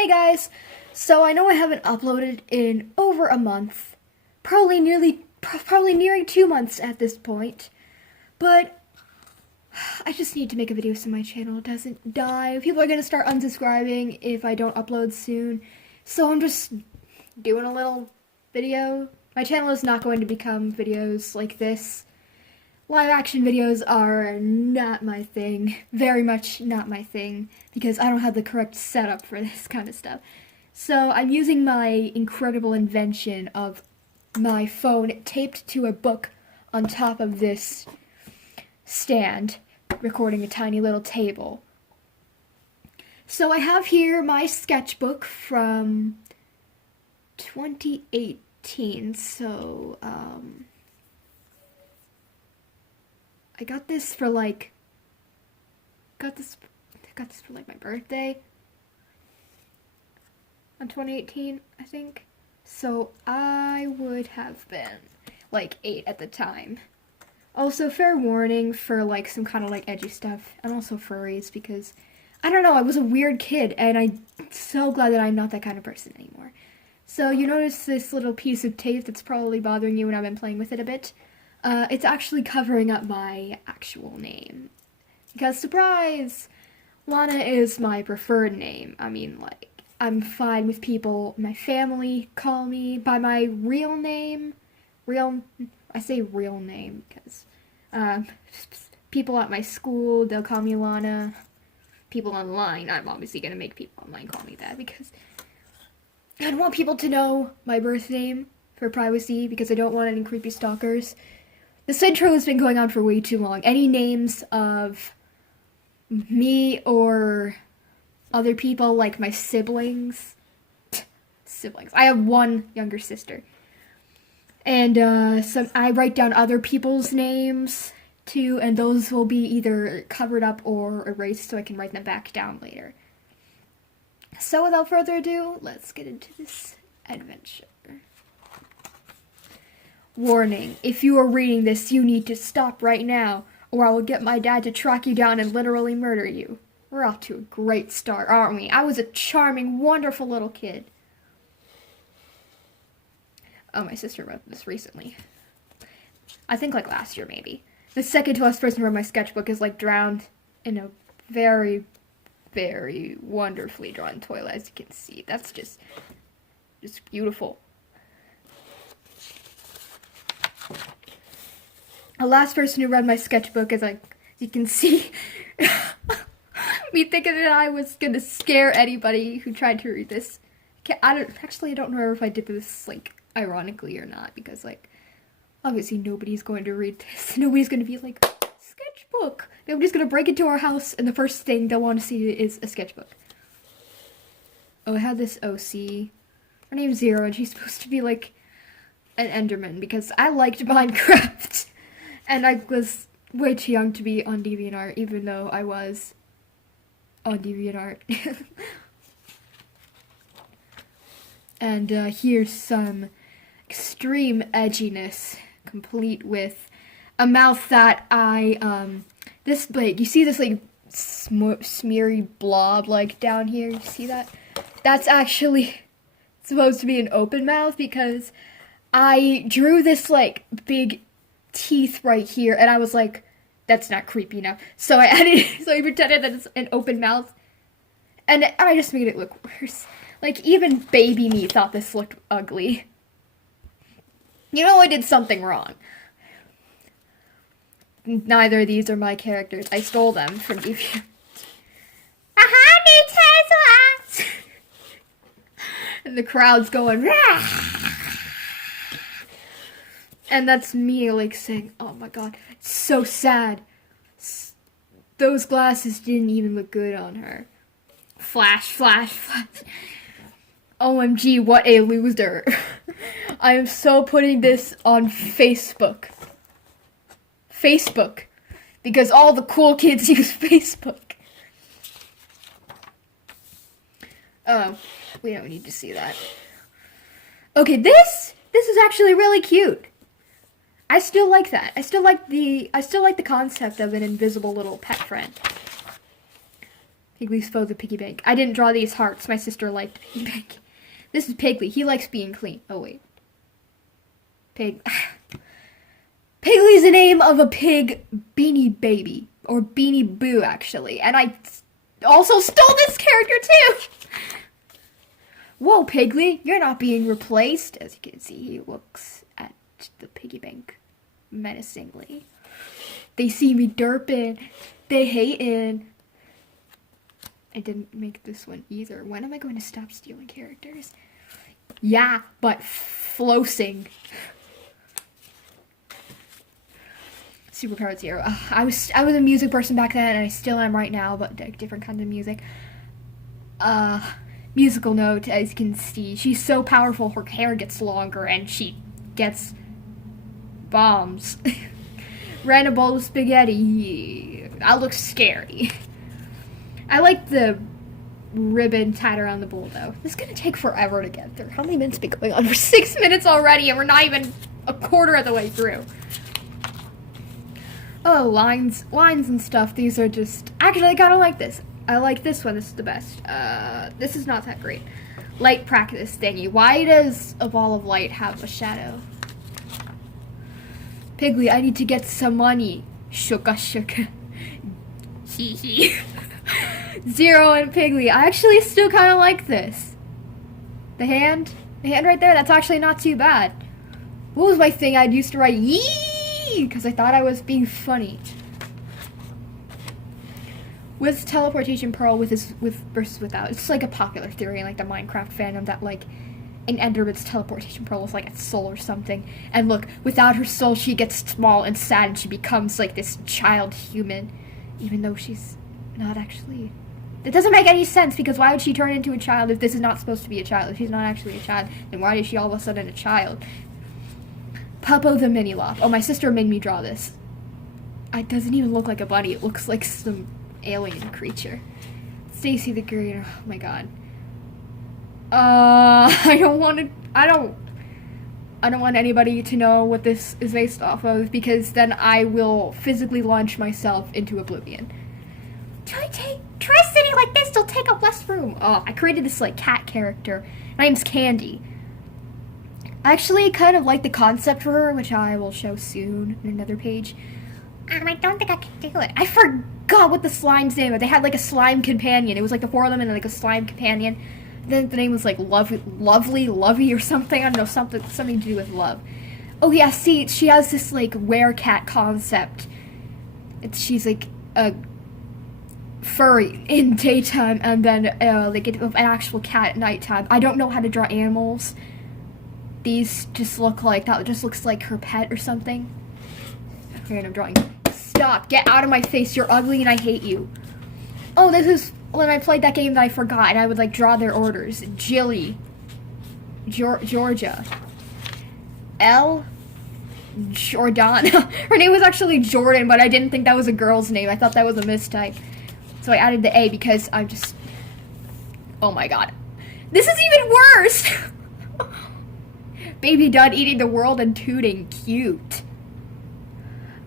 Hey guys! So I know I haven't uploaded in over a month, probably nearing 2 months at this point, but I just need to make a video so my channel doesn't die. People are gonna start unsubscribing if I don't upload soon, so I'm just doing a little video. My channel is not going to become videos like this. Live action videos are not my thing, very much not my thing, because I don't have the correct setup for this kind of stuff. So I'm using my incredible invention of my phone taped to a book on top of this stand, recording a tiny little table. So I have here my sketchbook from 2018, so I got this for my birthday on 2018, I think. So I would have been like 8 at the time. Also, fair warning for like some kind of like edgy stuff, and also furries, because I don't know, I was a weird kid, and I'm so glad that I'm not that kind of person anymore. So you notice this little piece of tape that's probably bothering you, and I've been playing with it a bit. It's actually covering up my actual name. Because, surprise! Lana is my preferred name. I mean, like, I'm fine with people, my family call me by my real name. I say real name because, people at my school, they'll call me Lana. People online, I'm obviously gonna make people online call me that because I don't want people to know my birth name for privacy because I don't want any creepy stalkers. This intro has been going on for way too long. Any names of me or other people, like my siblings. I have one younger sister. And I write down other people's names too, and those will be either covered up or erased so I can write them back down later. So without further ado, let's get into this adventure. Warning, if you are reading this, you need to stop right now, or I will get my dad to track you down and literally murder you. We're off to a great start, aren't we? I was a charming, wonderful little kid. Oh, my sister wrote this recently. I think like last year, maybe. The second to last person who read my sketchbook is like drowned in a very, very wonderfully drawn toilet, as you can see. That's just beautiful. The last person who read my sketchbook is, like, you can see, me thinking that I was gonna scare anybody who tried to read this. I don't know if I did this, like, ironically or not, because, like, obviously nobody's going to read this. Nobody's gonna be like, sketchbook! Nobody's gonna break into our house, and the first thing they'll want to see is a sketchbook. Oh, I had this OC. Her name's Zero, and she's supposed to be, like, an Enderman, because I liked Minecraft. And I was way too young to be on DeviantArt, even though I was on DeviantArt. And here's some extreme edginess, complete with a mouth that you see this, like, smeary blob, like, down here? You see that? That's actually supposed to be an open mouth, because I drew this, like, big teeth right here, and I was like, that's not creepy enough. So I pretended that it's an open mouth, and I just made it look worse. Like, even baby me thought this looked ugly. You know I did something wrong. Neither of these are my characters. I stole them from DeviantArt. And the crowd's going, rah! And that's me, like, saying, oh my god, it's so sad. Those glasses didn't even look good on her. Flash, flash, flash. OMG, what a loser. I am so putting this on Facebook. Facebook. Because all the cool kids use Facebook. Oh, we don't need to see that. Okay, this is actually really cute. I still like that. I still like the concept of an invisible little pet friend. Pigly's foe, the piggy bank. I didn't draw these hearts. My sister liked piggy bank. This is Pigly. He likes being clean. Oh, wait. Pig. Pigly's the name of a pig Beanie Baby. Or Beanie Boo, actually. And I also stole this character, too! Whoa, Pigly, you're not being replaced. As you can see, he looks at the piggy bank menacingly. They see me derping. They hating. I didn't make this one either. When am I going to stop stealing characters? Yeah, but flossing. Superpower Zero. I was a music person back then, and I still am right now, but different kinds of music. Musical note, as you can see, she's so powerful, her hair gets longer, and she gets bombs. Random bowl of spaghetti. That looks scary. I like the ribbon tied around the bowl, though. This is gonna take forever to get through. How many minutes have been going on? For 6 minutes already, and we're not even a quarter of the way through. Oh, lines and stuff. These are just... Actually, I kinda like this. I like this one. This is the best. This is not that great. Light practice thingy. Why does a ball of light have a shadow? Pigly, I need to get some money. Shuka shuka. Hee hee. Zero and Pigly. I actually still kind of like this. The hand right there, that's actually not too bad. What was my thing I'd used to write? Yee! Because I thought I was being funny. With teleportation pearl, with versus without. It's like a popular theory in like the Minecraft fandom that like in Enderman's teleportation pearl is like a soul or something. And look, without her soul, she gets small and sad, and she becomes like this child human, even though she's not actually. It doesn't make any sense, because why would she turn into a child if this is not supposed to be a child? If she's not actually a child, then why is she all of a sudden a child? Puppo the Mini-Lop. Oh, my sister made me draw this. It doesn't even look like a bunny. It looks like some alien creature. Stacy the Green. Oh my god. I don't want anybody to know what this is based off of, because then I will physically launch myself into oblivion. Try sitting like this, you'll take up less room. Oh, I created this like cat character. My name's Candy. I actually kind of like the concept for her, which I will show soon in another page. I don't think I can do it. I forgot what the slime's name was. They had like a slime companion. It was like the four of them and like a slime companion. Then the name was like Lovey or something. I don't know, something to do with love. Oh yeah, see, she has this like werecat concept. She's like a furry in daytime, and then like an actual cat at nighttime. I don't know how to draw animals. These just look like, that just looks like her pet or something. Random drawing. Stop, get out of my face, you're ugly and I hate you. Oh, this is when I played that game that I forgot, and I would like draw their orders. Jilly. Georgia. Jordana. Her name was actually Jordan, but I didn't think that was a girl's name. I thought that was a mistype. So I added the A because I'm just... Oh my god. This is even worse! Baby done eating the world and tooting. Cute.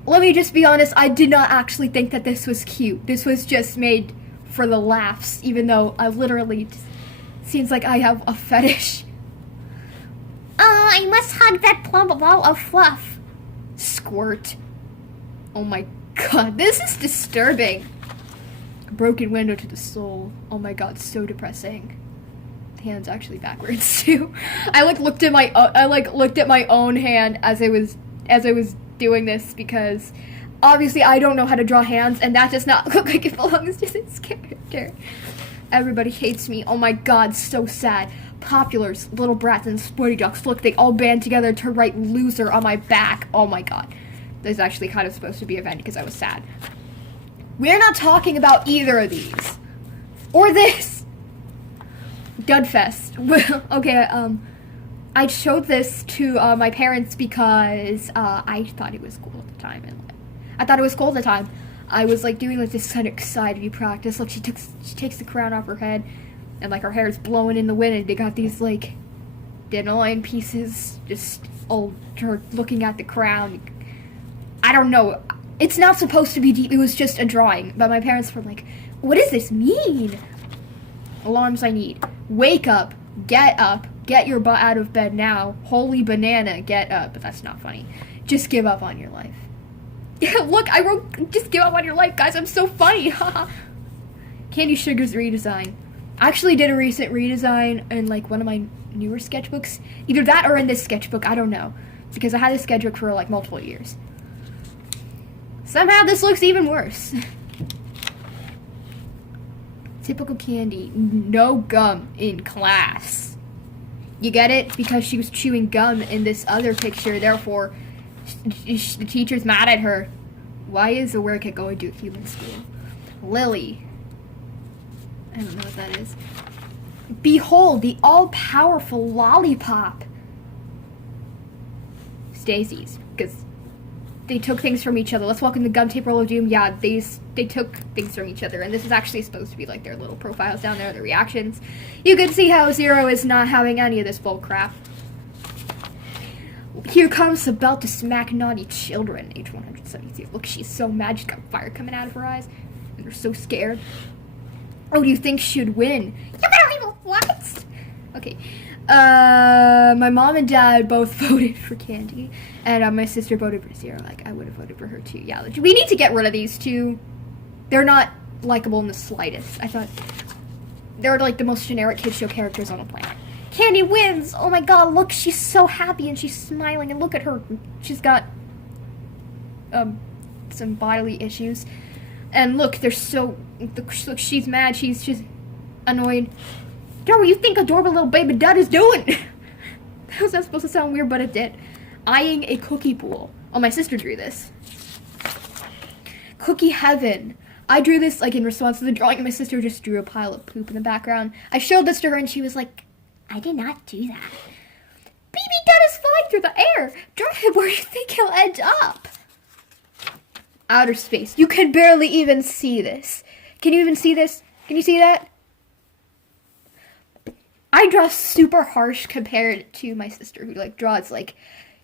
Let me just be honest, I did not actually think that this was cute. This was just made for the laughs, even though I literally... Seems like I have a fetish. I must hug that plump ball of fluff. Squirt. Oh my god, this is disturbing. Broken window to the soul. Oh my god, so depressing. The hand's actually backwards too. I looked at my own hand as I was doing this, because obviously I don't know how to draw hands, and that does not look like it belongs to this character. Everybody hates me. Oh my god, so sad. Populars, Little Brats, and Sporty Ducks. Look, they all band together to write loser on my back. Oh my god. This is actually kind of supposed to be a vent because I was sad. We're not talking about either of these. Or this. Dudfest. Okay, I showed this to my parents because I thought it was cool at the time. I was like doing like this kind of excited practice. Look, she takes the crown off her head, and like her hair is blowing in the wind, and they got these like dandelion pieces just all her looking at the crown. I don't know. It's not supposed to be deep. It was just a drawing. But my parents were like, What does this mean? Alarms I need. Wake up. Get up. Get your butt out of bed now. Holy banana, get up. But that's not funny. Just give up on your life. Yeah, look, I wrote, just give up on your life, guys. I'm so funny. Candy Sugar's redesign. I actually did a recent redesign in like one of my newer sketchbooks. Either that or in this sketchbook, I don't know. Because I had this sketchbook for like multiple years. Somehow this looks even worse. Typical Candy, no gum in class. You get it? Because she was chewing gum in this other picture, therefore the teacher's mad at her. Why is a werecat going to a human school? Lily. I don't know what that is. Behold, the all-powerful lollipop. Stacy's, because they took things from each other. Let's welcome the gum tape roll of doom. Yeah, they took things from each other, and this is actually supposed to be like their little profiles down there, the reactions. You can see how Zero is not having any of this bull crap. Here comes about to smack naughty children, age 172. Look, she's so mad, she's got fire coming out of her eyes, and they're so scared. Oh, do you think she'd win? You better what? Okay. My mom and dad both voted for Candy, and my sister voted for Zero. Like, I would have voted for her too. Yeah, we need to get rid of these two. They're not likable in the slightest. I thought they're like the most generic kid show characters on the planet. Candy wins! Oh my god, look, she's so happy and she's smiling, and look at her. She's got some bodily issues. And look, they're so, look, she's mad, she's just annoyed. What do you think adorable little baby dud is doing? That was not supposed to sound weird, but it did. Eyeing a cookie pool. Oh, my sister drew this. Cookie heaven. I drew this like in response to the drawing, and my sister just drew a pile of poop in the background. I showed this to her, and she was like, I did not do that. Baby dud is flying through the air. Draw him where you think he'll end up. Outer space. You can barely even see this. Can you even see this? Can you see that? I draw super harsh compared to my sister, who like draws like,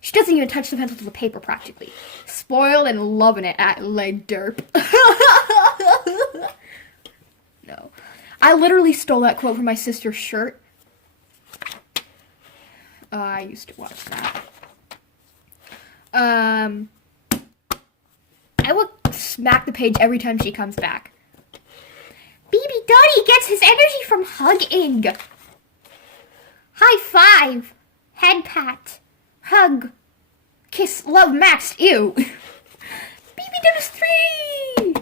she doesn't even touch the pencil to the paper practically. Spoiled and loving it at layter. No. I literally stole that quote from my sister's shirt. I used to watch that. I will smack the page every time she comes back. Baby Duddy gets his energy from hugging. High five. Head pat. Hug. Kiss. Love maxed. Ew. Baby Dud is 3.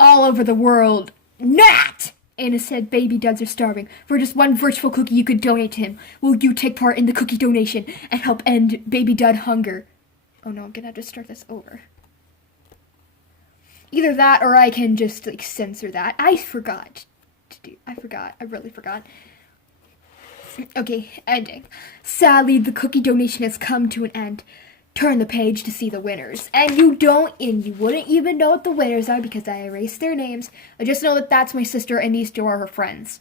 All over the world. Nat! Anna said baby duds are starving. For just one virtual cookie you could donate to him. Will you take part in the cookie donation and help end baby dud hunger? Oh no, I'm gonna have to start this over. Either that or I can just like censor that. I forgot to do. I really forgot. Okay, ending. Sadly, the cookie donation has come to an end. Turn the page to see the winners. And you wouldn't even know what the winners are because I erased their names. I just know that that's my sister and these two are her friends.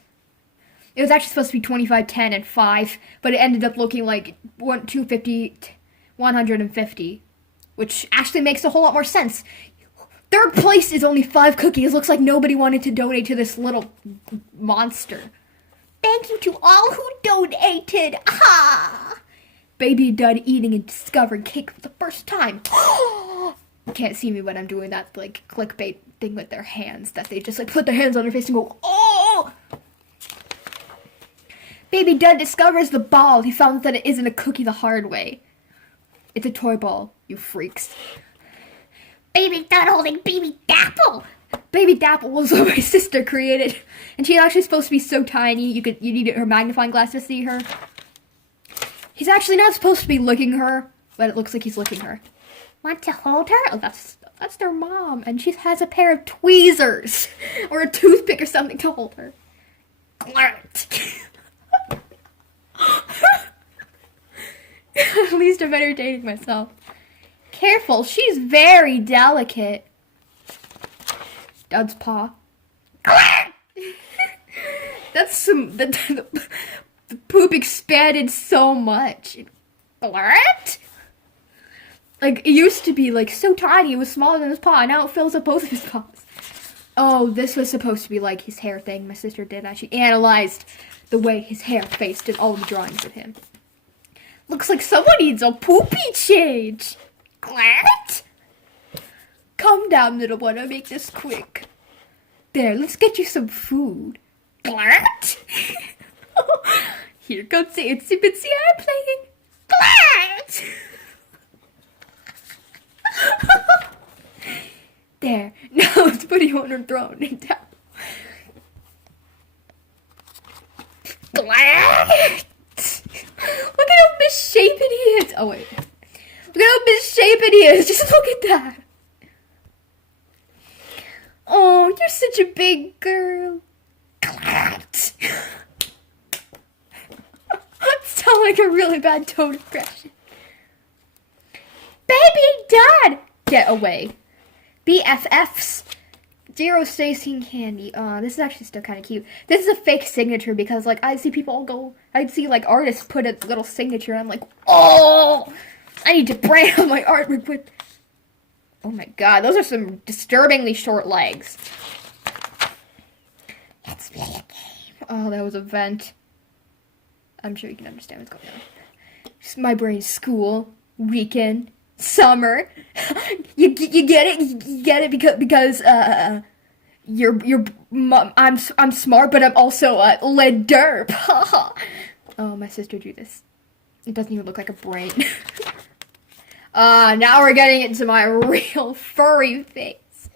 It was actually supposed to be 25, 10, and 5, but it ended up looking like 250, 150, which actually makes a whole lot more sense. Third place is only 5 cookies. Looks like nobody wanted to donate to this little monster. Thank you to all who donated. Ah! Baby Dud eating and discovering cake for the first time. You can't see me when I'm doing that like clickbait thing with their hands that they just like put their hands on their face and go, oh! Baby Dud discovers the ball. He found that it isn't a cookie the hard way. It's a toy ball, you freaks. Baby Dud holding Baby Dapple. Baby Dapple was what my sister created. And she's actually supposed to be so tiny, you need her magnifying glass to see her. He's actually not supposed to be licking her, but it looks like he's licking her. Want to hold her? Oh, that's their mom, and she has a pair of tweezers or a toothpick or something to hold her. At least I'm entertaining myself. Careful, she's very delicate. Dud's paw. That's some... The poop expanded so much. What? Like, it used to be, like, so tiny, it was smaller than his paw, and now it fills up both of his paws. Oh, this was supposed to be, like, his hair thing. My sister did that. She analyzed the way his hair faced in all the drawings of him. Looks like someone needs a poopy change. What? Calm down, little one, I'll make this quick. There, let's get you some food. What? Here comes the itsy bitsy airplane. What? There, now let's put you on her throne and down. Look at how misshapen he is. Oh wait. Look at how misshapen he is. Just look at that. Oh, you're such a big girl. Sound like a really bad tone impression. Baby dad! Get away. BFFs. Zero Stacy and Candy. This is actually still kind of cute. This is a fake signature because, like, I'd see people go, I'd see, like, artists put a little signature and I'm like, oh! I need to brand on my artwork with... Oh my god, those are some disturbingly short legs. Let's play a game. Oh, that was a vent. I'm sure you can understand what's going on. My brain's school, weekend, summer. You get it? You get it because I'm smart, but I'm also lead derp. Oh, my sister drew this. It doesn't even look like a brain. Now we're getting into my real furry face.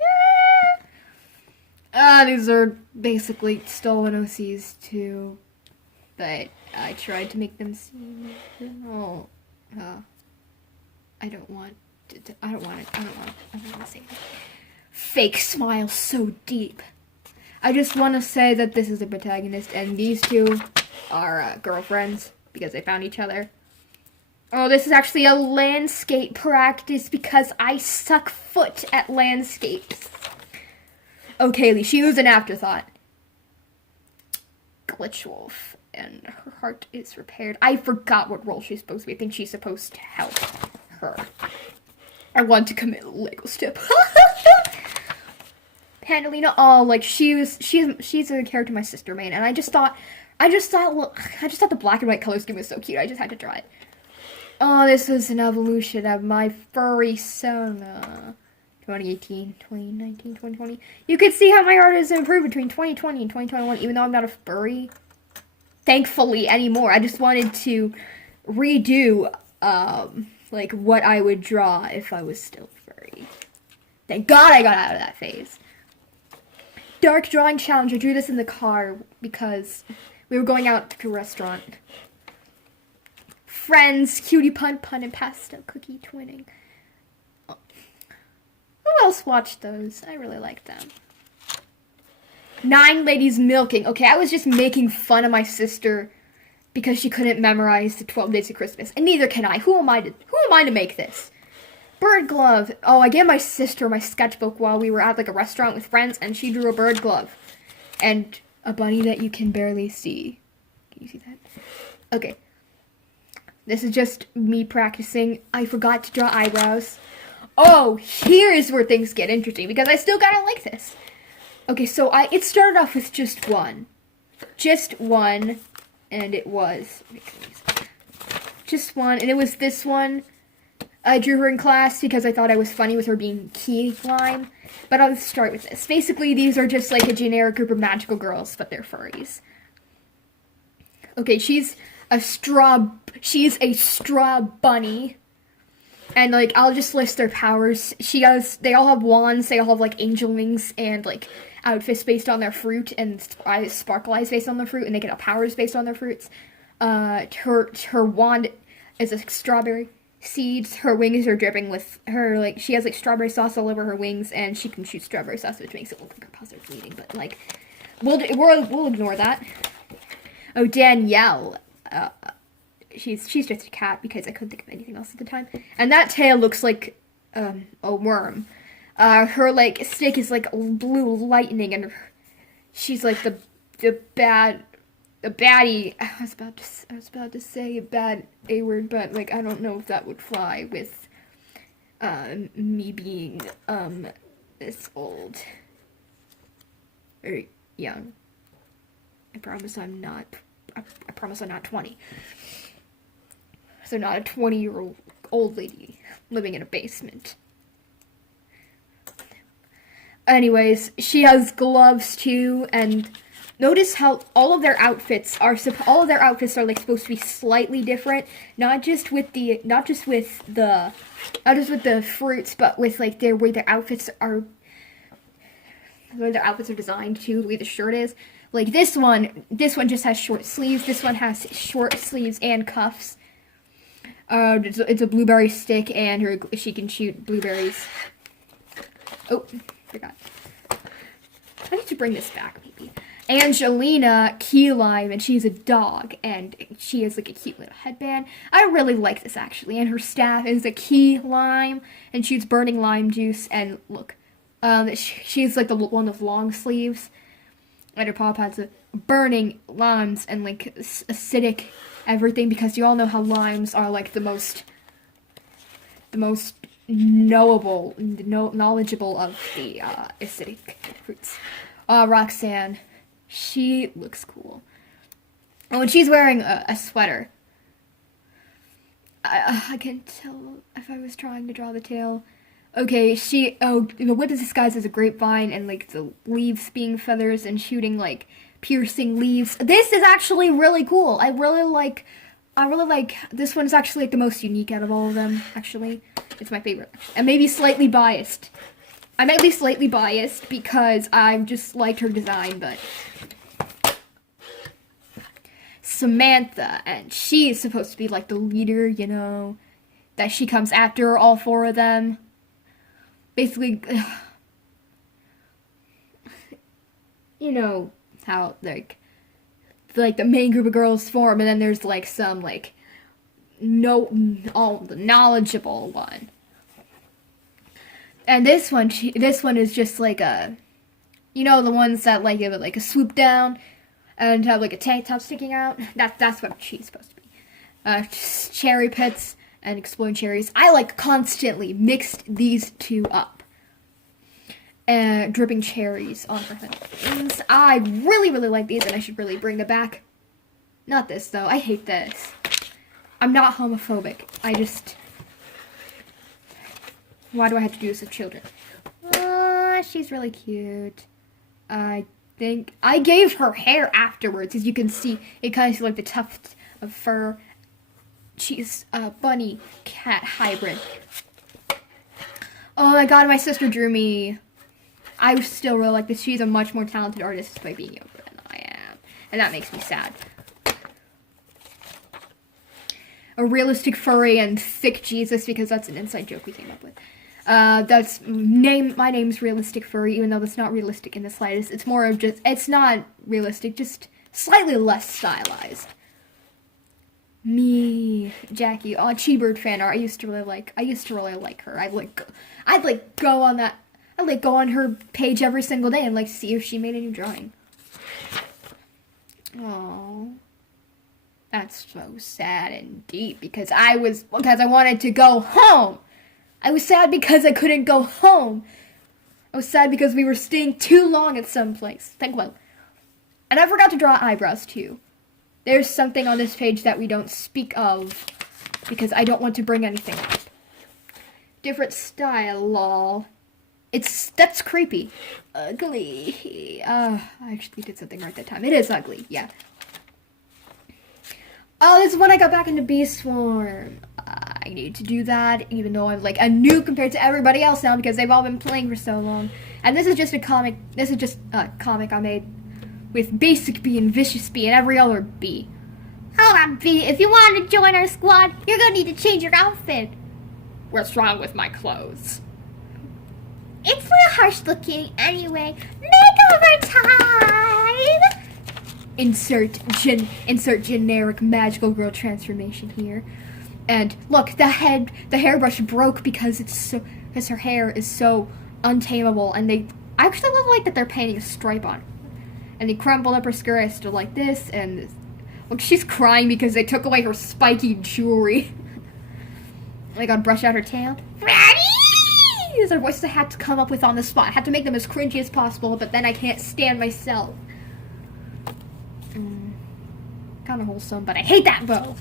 These are basically stolen OCs too, but I tried to make them seem normal. I don't want to say that. Fake smile so deep. I just want to say that this is the protagonist, and these two are girlfriends because they found each other. Oh, this is actually a landscape practice because I suck foot at landscapes. Oh, Kaylee, she was an afterthought. Glitch Wolf, and her heart is repaired. I forgot what role she's supposed to be. I think she's supposed to help her. I want to commit a Lego step. Pandalina, oh, like she's a character my sister made, and I just thought the black and white color scheme was so cute. I just had to draw it. Oh, this was an evolution of my furry persona. 2018, 2019, 2020. You can see how my art has improved between 2020 and 2021, even though I'm not a furry, thankfully, anymore. I just wanted to redo, like, what I would draw if I was still furry. Thank God I got out of that phase. Dark drawing challenge. I drew this in the car because we were going out to a restaurant. Friends, Cutie Pun Pun, and Pastel Cookie Twinning. Oh. Who else watched those? I really liked them. 9 Ladies Milking. Okay, I was just making fun of my sister because she couldn't memorize the 12 Days of Christmas, and neither can I. Who am I to make this? Bird glove. Oh, I gave my sister my sketchbook while we were at like a restaurant with friends, and she drew a bird glove and a bunny that you can barely see. Can you see that? Okay. This is just me practicing. I forgot to draw eyebrows. Oh, here's where things get interesting because I still gotta like this. Okay, so it started off with just one, and it was just one, and it was this one. I drew her in class because I thought I was funny with her being key lime. But I'll start with this. Basically, these are just like a generic group of magical girls, but they're furries. Okay, she's a straw bunny. And like, I'll just list their powers. They all have wands, they all have like angel wings and like outfits based on their fruit and sparkle eyes based on their fruit, and they get powers based on their fruits. Her wand is a strawberry. Seeds, her wings are dripping with her, like, she has like strawberry sauce all over her wings, and she can shoot strawberry sauce, which makes it look like her paws are bleeding, but like, we'll ignore that. Oh, Danielle, she's just a cat because I couldn't think of anything else at the time, and that tail looks like a worm. Her like stick is like blue lightning, and she's like the baddie. I was about to say a bad A word, but like I don't know if that would fly with me being, this old. Or young. I promise I'm not 20. So not a 20-year-old old lady living in a basement. Anyways, she has gloves too, and notice how all of their outfits are like supposed to be slightly different, not just with the fruits, but with like the way their outfits are designed too, the way the shirt is. Like this one just has short sleeves. This one has short sleeves and cuffs. It's a blueberry stick, and she can shoot blueberries. Oh, forgot. I need to bring this back, maybe. Angelina key lime, and she's a dog, and she has like a cute little headband. I really like this actually, and her staff is a key lime, and shoots burning lime juice. And look, she's like the one with long sleeves, and her paw pads are burning limes and like acidic everything, because you all know how limes are like the most knowledgeable of the acidic fruits. Roxanne, she looks cool. Oh, and she's wearing a sweater. I can't tell if I was trying to draw the tail. Okay, the whip is disguised as a grapevine, and like the leaves being feathers and shooting like piercing leaves. This is actually really cool. I really like this one. Is actually like the most unique out of all of them. Actually, it's my favorite. And maybe slightly biased. I might be slightly biased because I just liked her design, but Samantha, and she is supposed to be like the leader, you know, that she comes after all four of them. Basically, you know how like the main group of girls form, and then there's like some like the knowledgeable one. And this one is just like the ones that like give it like a swoop down and have like a tank top sticking out. That's what she's supposed to be. Cherry pits and exploding cherries. I like constantly mixed these two up. And dripping cherries on her things. I really, really like these, and I should really bring them back. Not this though. I hate this. I'm not homophobic. Why do I have to do this with children? She's really cute. I think I gave her hair afterwards. As you can see, it kind of looks like the tuft of fur. She's a bunny cat hybrid. Oh my god, my sister drew me. I still really like this. She's a much more talented artist by being younger than I am. And that makes me sad. A realistic furry and thick Jesus, because that's an inside joke we came up with. My name's Realistic Furry, even though that's not realistic in the slightest. It's more of it's not realistic, just slightly less stylized. Me, Jackie, Cheebird fan art. I used to really like her. I'd go on her page every single day and see if she made a new drawing. Oh, that's so sad and deep, because I wanted to go home. I was sad because I couldn't go home. I was sad because we were staying too long at some place. And I forgot to draw eyebrows too. There's something on this page that we don't speak of because I don't want to bring anything up. Different style, lol. That's creepy. Ugly. I actually did something right that time. It is ugly, yeah. Oh, this is when I got back into Beast Swarm. I need to do that, even though I'm a noob compared to everybody else now, because they've all been playing for so long. And this is just a comic. This is just a comic I made with Basic Bee and Vicious Bee and every other bee. Hold on, Bee. If you want to join our squad, you're gonna need to change your outfit. What's wrong with my clothes? It's a little harsh looking anyway. Makeover time! Insert generic magical girl transformation here. And look, the hairbrush broke because her hair is so untamable, and I actually love that they're painting a stripe on it. And they crumpled up her skirt to like this, and look, she's crying because they took away her spiky jewelry. They gotta brush out her tail. Ready? These are voices I had to come up with on the spot. I had to make them as cringy as possible, but then I can't stand myself. Kind of wholesome, but I hate that bow.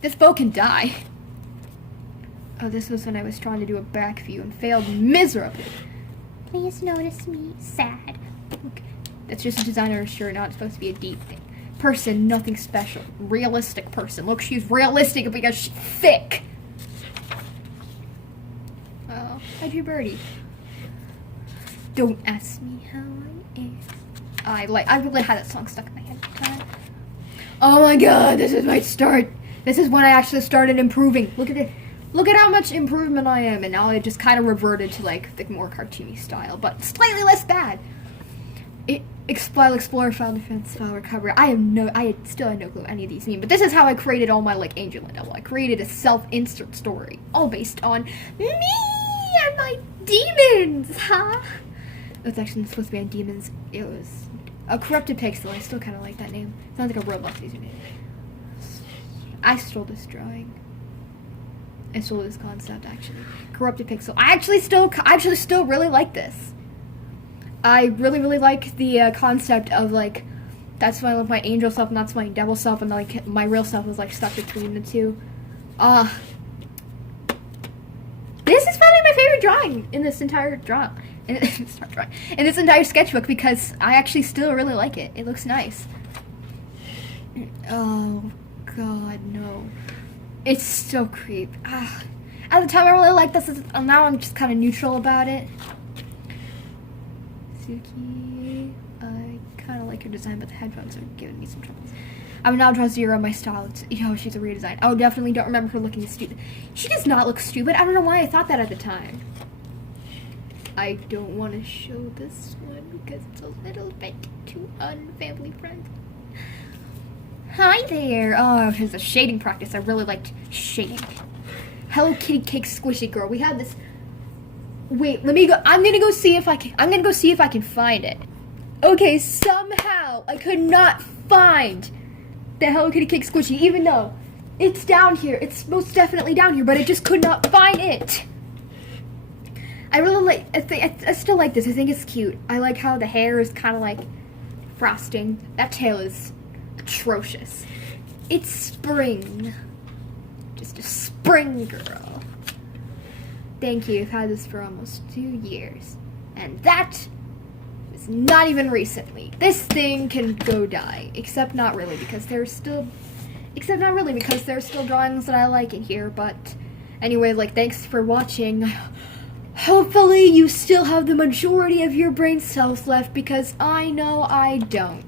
This bow can die. Oh, this was when I was trying to do a back view and failed miserably. Please notice me sad. Okay. That's just a designer's shirt, not supposed to be a deep thing. Person, nothing special. Realistic person. Look, she's realistic because she's thick. Oh, hi, you birdie. Don't ask me how I am. I really had that song stuck in my head at the time. Oh my god, this is my start. This is when I actually started improving. Look at it. Look at how much improvement I am, and now I just kind of reverted to like the more cartoony style, but slightly less bad. File Explorer, File Defense, File Recovery. I still had no clue any of these mean, but this is how I created all my like Angel and Devil. I created a self-insert story, all based on me and my demons, huh? It was actually supposed to be on demons. It was a corrupted pixel. I still kind of like that name. Sounds like a Roblox username. I stole this drawing. I stole this concept actually. Corrupted pixel. I actually still really like this. I really like the concept of like, that's why I love my angel self and that's my devil self, and like my real self is like stuck between the two. This is probably my favorite drawing in this entire in this entire sketchbook, because I actually still really like it. It looks nice. Oh god, no. It's so creepy. At the time I really liked this, now I'm just kind of neutral about it. Suki, I kind of like your design, but the headphones are giving me some troubles. I would now draw Zero, my style. She's a redesign. Oh, definitely don't remember her looking stupid. She does not look stupid. I don't know why I thought that at the time. I don't want to show this one because it's a little bit too unfamily friendly. Hi there. Oh, here's a shading practice. I really liked shading. Hello Kitty Cake Squishy Girl. We had this. Wait, let me go. I'm gonna go see if I can find it. Okay, somehow I could not find the Hello Kitty Cake Squishy, even though it's down here. It's most definitely down here, but I just could not find it. I really like. I still like this. I think it's cute. I like how the hair is kind of like frosting. That tail is atrocious. It's spring. Just a spring girl. Thank you. I've had this for almost 2 years. And that is not even recently. This thing can go die. Except not really, because there's still drawings that I like in here. But anyway, like, thanks for watching. Hopefully you still have the majority of your brain cells left, because I know I don't.